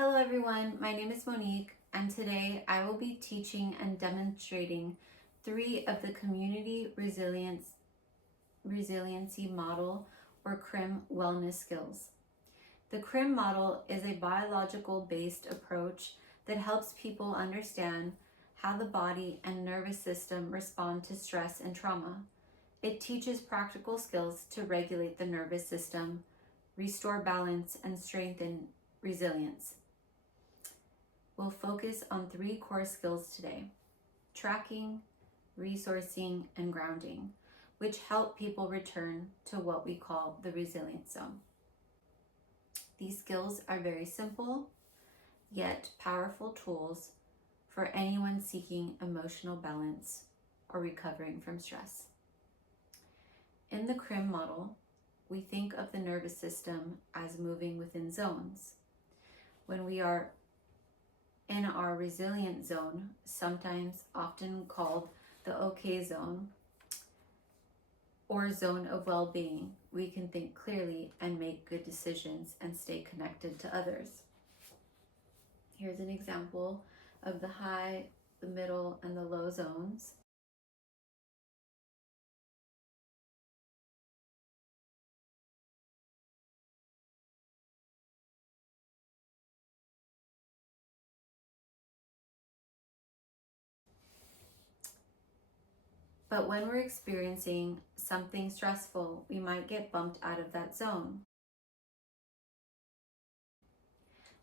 Hello everyone, my name is Monique, and today I will be teaching and demonstrating 3 of the Community Resiliency Model or CRIM wellness skills. The CRIM model is a biological-based approach that helps people understand how the body and nervous system respond to stress and trauma. It teaches practical skills to regulate the nervous system, restore balance, and strengthen resilience. We'll focus on 3 core skills today: tracking, resourcing, and grounding, which help people return to what we call the resilience zone. These skills are very simple, yet powerful tools for anyone seeking emotional balance or recovering from stress. In the CRIM model, we think of the nervous system as moving within zones. When we are in our resilient zone, sometimes often called the OK zone or zone of well-being, we can think clearly and make good decisions and stay connected to others. Here's an example of the high, the middle, and the low zones. But when we're experiencing something stressful, we might get bumped out of that zone.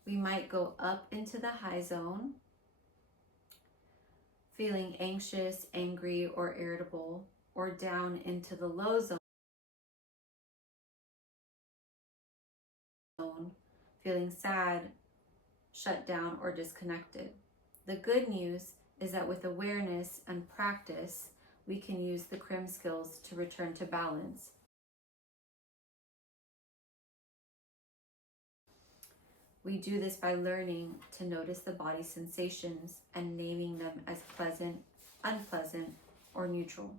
We might go up into the high zone, feeling anxious, angry, or irritable, or down into the low zone, feeling sad, shut down, or disconnected. The good news is that with awareness and practice, we can use the CRIM skills to return to balance. We do this by learning to notice the body's sensations and naming them as pleasant, unpleasant, or neutral.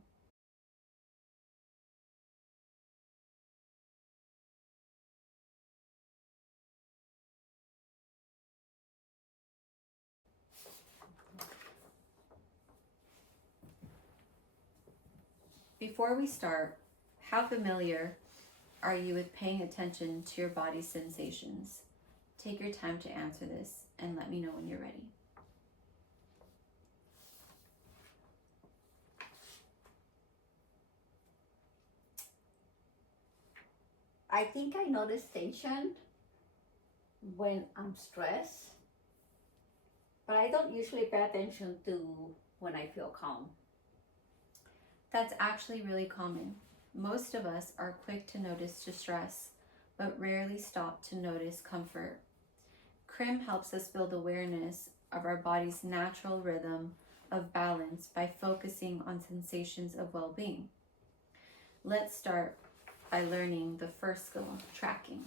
Before we start, how familiar are you with paying attention to your body's sensations? Take your time to answer this and let me know when you're ready. I think I notice tension when I'm stressed, but I don't usually pay attention to when I feel calm. That's actually really common. Most of us are quick to notice distress, but rarely stop to notice comfort. CRIM helps us build awareness of our body's natural rhythm of balance by focusing on sensations of well-being. Let's start by learning the first skill, tracking.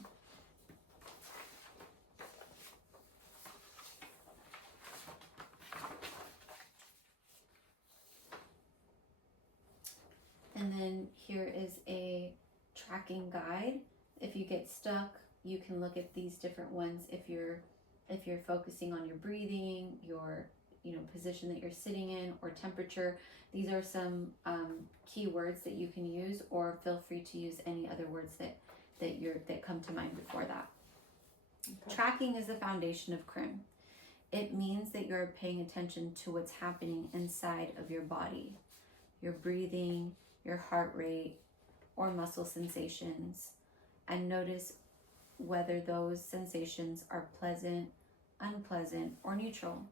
And then here is a tracking guide. If you get stuck, you can look at these different ones if you're focusing on your breathing, your position that you're sitting in, or temperature. These are some key words that you can use, or feel free to use any other words that come to mind before that. Okay. Tracking is the foundation of CRIM. It means that you're paying attention to what's happening inside of your body, your breathing, your heart rate, or muscle sensations, and notice whether those sensations are pleasant, unpleasant, or neutral.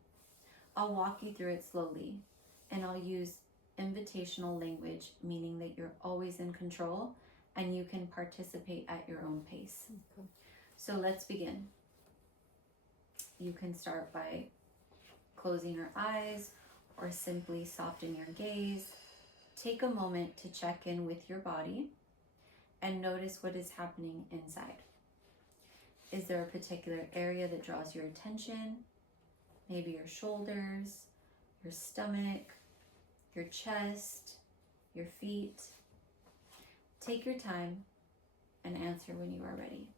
I'll walk you through it slowly, and I'll use invitational language, meaning that you're always in control and you can participate at your own pace. Okay. So let's begin. You can start by closing your eyes or simply soften your gaze. Take a moment to check in with your body and notice what is happening inside. Is there a particular area that draws your attention? Maybe your shoulders, your stomach, your chest, your feet. Take your time and answer when you are ready.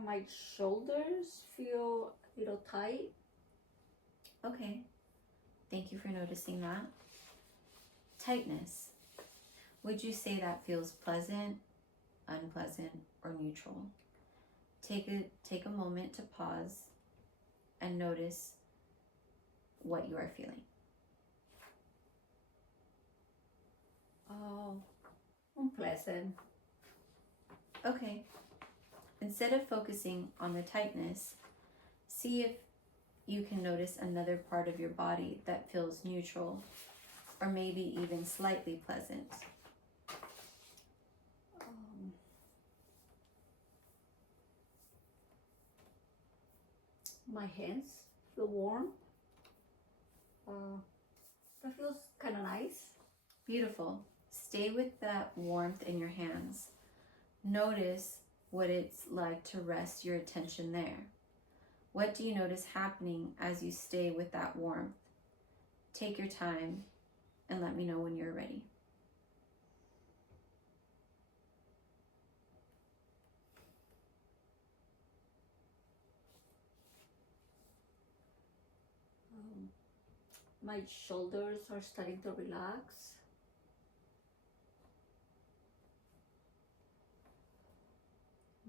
My shoulders feel a little tight. Okay. Thank you for noticing that. Tightness. Would you say that feels pleasant, unpleasant, or neutral? Take a moment to pause and notice what you are feeling. Oh, unpleasant. Okay. Instead of focusing on the tightness, see if you can notice another part of your body that feels neutral or maybe even slightly pleasant. My hands feel warm. That feels kind of nice. Beautiful. Stay with that warmth in your hands. Notice what it's like to rest your attention there. What do you notice happening as you stay with that warmth? Take your time and let me know when you're ready. My shoulders are starting to relax.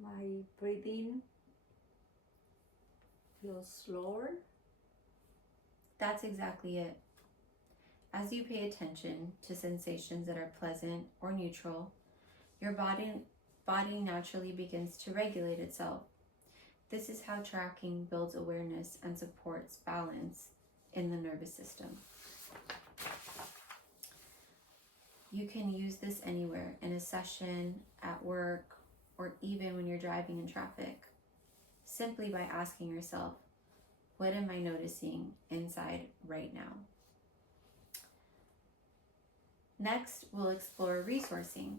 My breathing feels slower. That's exactly it. As you pay attention to sensations that are pleasant or neutral, your body naturally begins to regulate itself. This is how tracking builds awareness and supports balance in the nervous system. You can use this anywhere, in a session, at work, or even when you're driving in traffic, simply by asking yourself, what am I noticing inside right now? Next, we'll explore resourcing.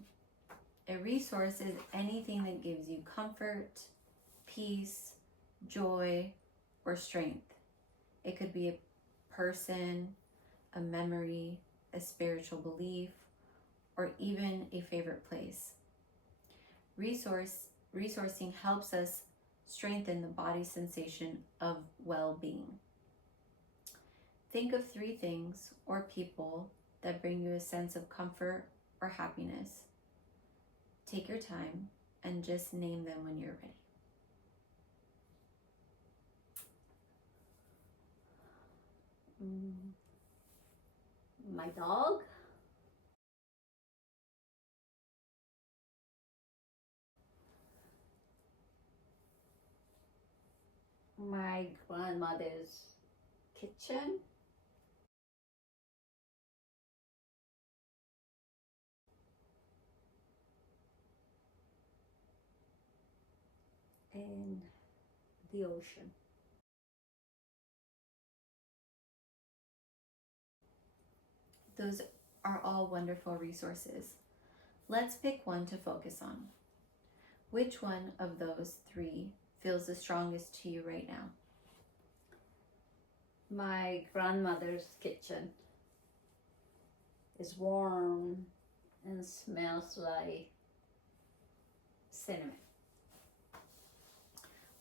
A resource is anything that gives you comfort, peace, joy, or strength. It could be a person, a memory, a spiritual belief, or even a favorite place. Resourcing helps us strengthen the body's sensation of well-being. Think of 3 things or people that bring you a sense of comfort or happiness. Take your time and just name them when you're ready. My dog. My grandmother's kitchen. And the ocean. Those are all wonderful resources. Let's pick one to focus on. Which one of those 3 feels the strongest to you right now? My grandmother's kitchen is warm and smells like cinnamon.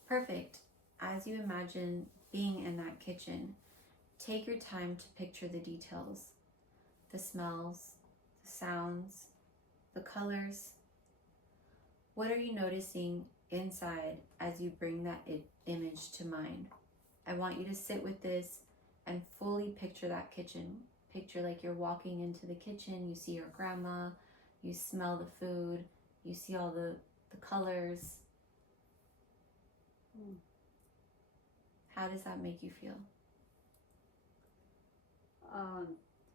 Perfect. As you imagine being in that kitchen, take your time to picture the details, the smells, the sounds, the colors. What are you noticing inside as you bring that image to mind? I want you to sit with this and fully picture that kitchen. Picture like you're walking into the kitchen, you see your grandma, you smell the food, you see all the colors. How does that make you feel?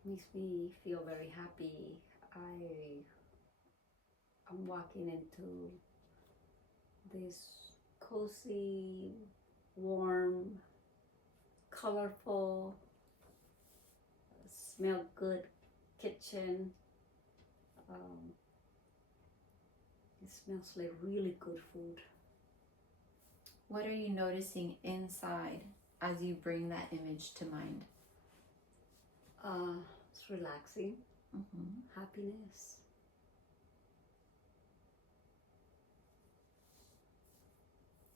Makes me feel very happy. I'm walking into this cozy, warm, colorful, smell good kitchen. It smells like really good food. What are you noticing inside as you bring that image to mind? It's relaxing, happiness.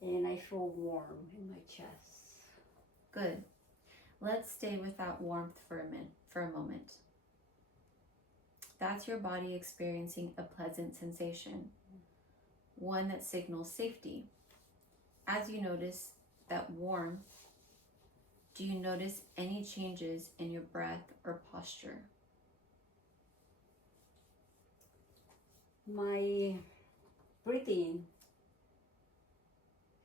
And I feel warm in my chest. Good. Let's stay with that warmth for a moment. That's your body experiencing a pleasant sensation, one that signals safety. As you notice that warmth, do you notice any changes in your breath or posture? My breathing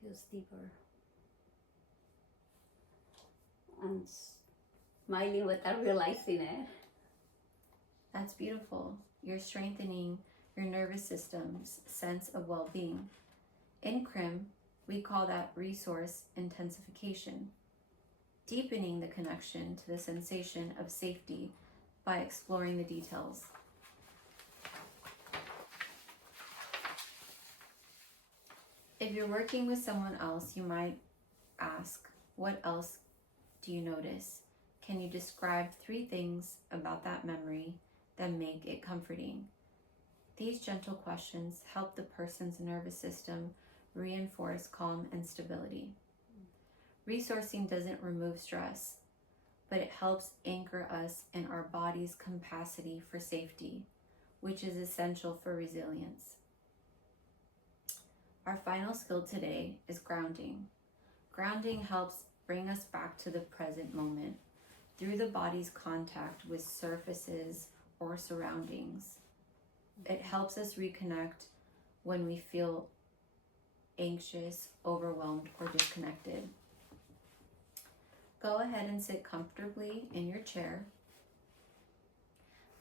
feels deeper. I'm smiling without realizing it. That's beautiful. You're strengthening your nervous system's sense of well-being. In CRIM, we call that resource intensification, deepening the connection to the sensation of safety by exploring the details. If you're working with someone else, you might ask, what else do you notice? Can you describe 3 things about that memory that make it comforting? These gentle questions help the person's nervous system reinforce calm and stability. Resourcing doesn't remove stress, but it helps anchor us in our body's capacity for safety, which is essential for resilience. Our final skill today is grounding. Grounding helps bring us back to the present moment through the body's contact with surfaces or surroundings. It helps us reconnect when we feel anxious, overwhelmed, or disconnected. Go ahead and sit comfortably in your chair.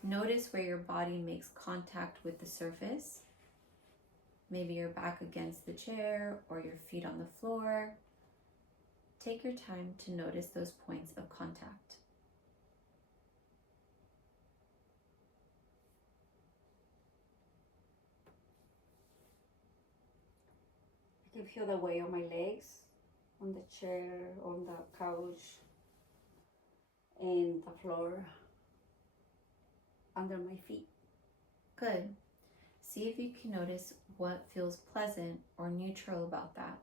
Notice where your body makes contact with the surface. Maybe your back against the chair or your feet on the floor. Take your time to notice those points of contact. I can feel the weight on my legs, on the chair, on the couch, and the floor, under my feet. Good. See if you can notice what feels pleasant or neutral about that.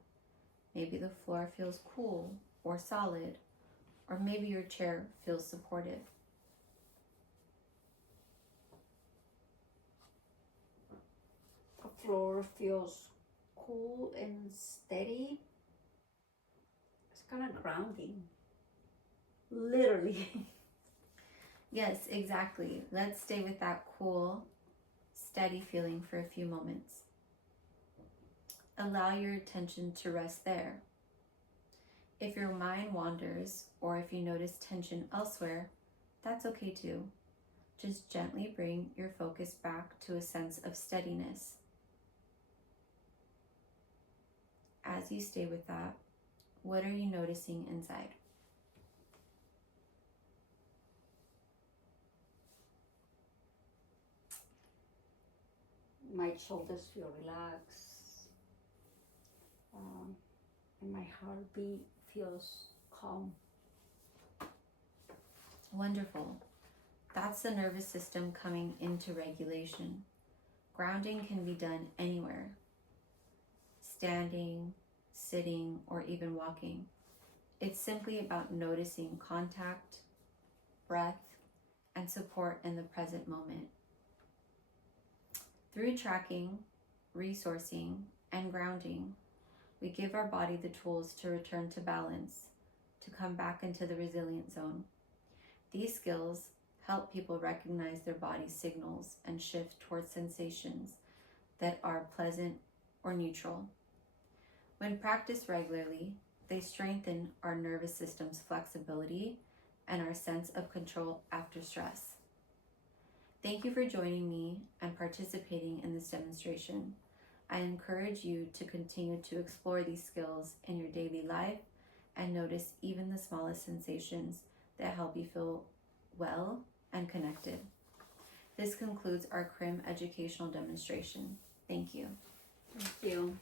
Maybe the floor feels cool or solid, or maybe your chair feels supportive. The floor feels cool and steady. It's kind of grounding, literally. Yes, exactly. Let's stay with that cool, steady feeling for a few moments. Allow your attention to rest there. If your mind wanders or if you notice tension elsewhere, that's okay too. Just gently bring your focus back to a sense of steadiness. As you stay with that, what are you noticing inside? My shoulders feel relaxed. And my heartbeat feels calm. Wonderful. That's the nervous system coming into regulation. Grounding can be done anywhere. Standing, sitting, or even walking. It's simply about noticing contact, breath, and support in the present moment. Through tracking, resourcing, and grounding, we give our body the tools to return to balance, to come back into the resilient zone. These skills help people recognize their body's signals and shift towards sensations that are pleasant or neutral. When practiced regularly, they strengthen our nervous system's flexibility and our sense of control after stress. Thank you for joining me and participating in this demonstration. I encourage you to continue to explore these skills in your daily life and notice even the smallest sensations that help you feel well and connected. This concludes our CRIM educational demonstration. Thank you. Thank you.